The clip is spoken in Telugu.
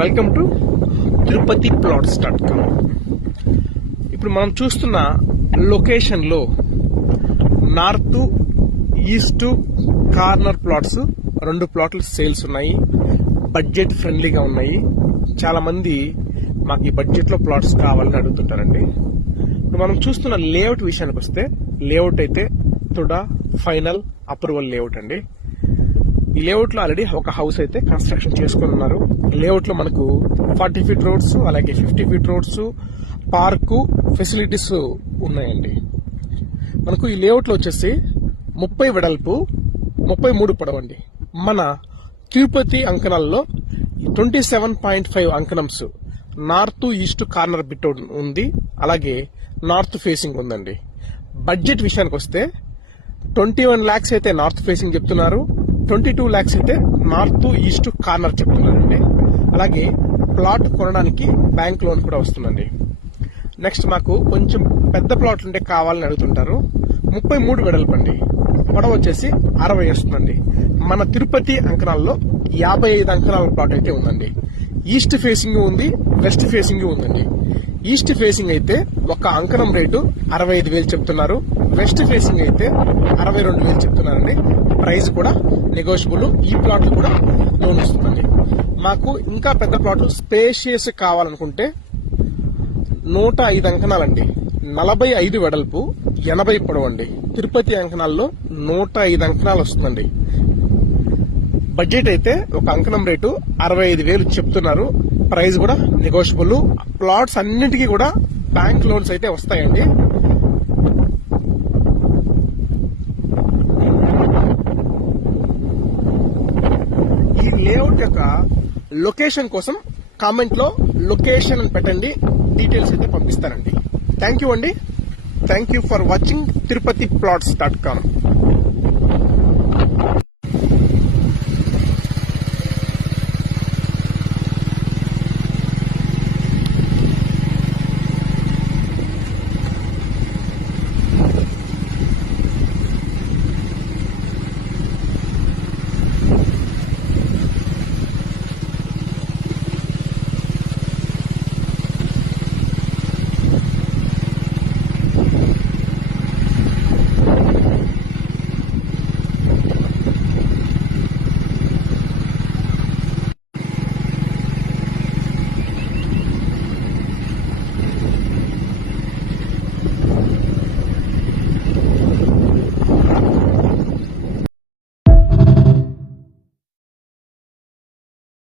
Welcome to tirupatiplots.com. ఇప్పుడు మనం చూస్తున్న లొకేషన్లో నార్త్ ఈస్ట్ కార్నర్ ప్లాట్స్ 2 ప్లాట్లు సేల్స్ ఉన్నాయి. బడ్జెట్ ఫ్రెండ్లీగా ఉన్నాయి. చాలా మంది మాకు ఈ బడ్జెట్లో ప్లాట్స్ కావాలని అడుగుతుంటారండి. ఇప్పుడు మనం చూస్తున్న లేఅవుట్ విషయానికి వస్తే లేఅవుట్ అయితే తుడా ఫైనల్ అప్రూవల్ లేఅవుట్ అండి. ఈ లేఅవుట్ లో ఆల్రెడీ ఒక హౌస్ అయితే కన్స్ట్రక్షన్ చేసుకుని ఉన్నారు. లేఅవుట్ లో మనకు 40 ఫీట్ రోడ్స్, అలాగే 50 ఫీట్ రోడ్స్, పార్కు ఫెసిలిటీస్ ఉన్నాయండి. మనకు ఈ లేఅవుట్ లో వచ్చేసి 30 వెడల్పు, 33 పొడవండి. మన తిరుపతి అంకణాల్లో 27.5 అంకణంస్ నార్త్ ఈస్ట్ కార్నర్ బిట్ ఉంది. అలాగే నార్త్ ఫేసింగ్ ఉందండి. బడ్జెట్ విషయానికి వస్తే 21 lakhs అయితే నార్త్ ఫేసింగ్ చెప్తున్నారు. 22 lakhs అయితే నార్త్ ఈస్ట్ కార్నర్ చెప్తున్నారండి. అలాగే ప్లాట్ కొనడానికి బ్యాంక్ లోన్ కూడా వస్తుందండి. నెక్స్ట్ మాకు కొంచెం పెద్ద ప్లాట్లు ఉంటే కావాలని అడుగుతుంటారు. 33 వెడల్పు అండి. పొడవు వచ్చేసి 60 వస్తుందండి. మన తిరుపతి అంకణాల్లో 55 అంకణాల ప్లాట్ అయితే ఉందండి. ఈస్ట్ ఫేసింగ్ ఉంది, వెస్ట్ ఫేసింగ్ ఉందండి. ఈస్ట్ ఫేసింగ్ అయితే ఒక అంకణం రేటు 65,000 చెప్తున్నారు. వెస్ట్ ఫేసింగ్ అయితే 62,000 చెప్తున్నారండి. ప్రైస్ కూడా నెగోషియబుల్. ఈ ప్లాట్లు కూడా లోన్ వస్తుందండి. మాకు ఇంకా పెద్ద ప్లాట్లు స్పేషియస్ కావాలనుకుంటే 105 అంకణాలండి. 45 వెడల్పు, 80 పొడవు అండి. తిరుపతి అంకణాల్లో 105 అంకణాలు వస్తుందండి. బడ్జెట్ అయితే ఒక అంకణం రేటు 65,000 చెప్తున్నారు. ప్రైస్ కూడా నెగోషియబుల్. ప్లాట్స్ అన్నింటికీ కూడా బ్యాంక్ లోన్స్ అయితే వస్తాయండి. ఈ లేఅవుట్ యొక్క లొకేషన్ కోసం కామెంట్ లో లొకేషన్ అని పెట్టండి. డీటెయిల్స్ అయితే పంపిస్తానండి. థ్యాంక్ యూ అండి. Thank you for watching tirupatiplots.com.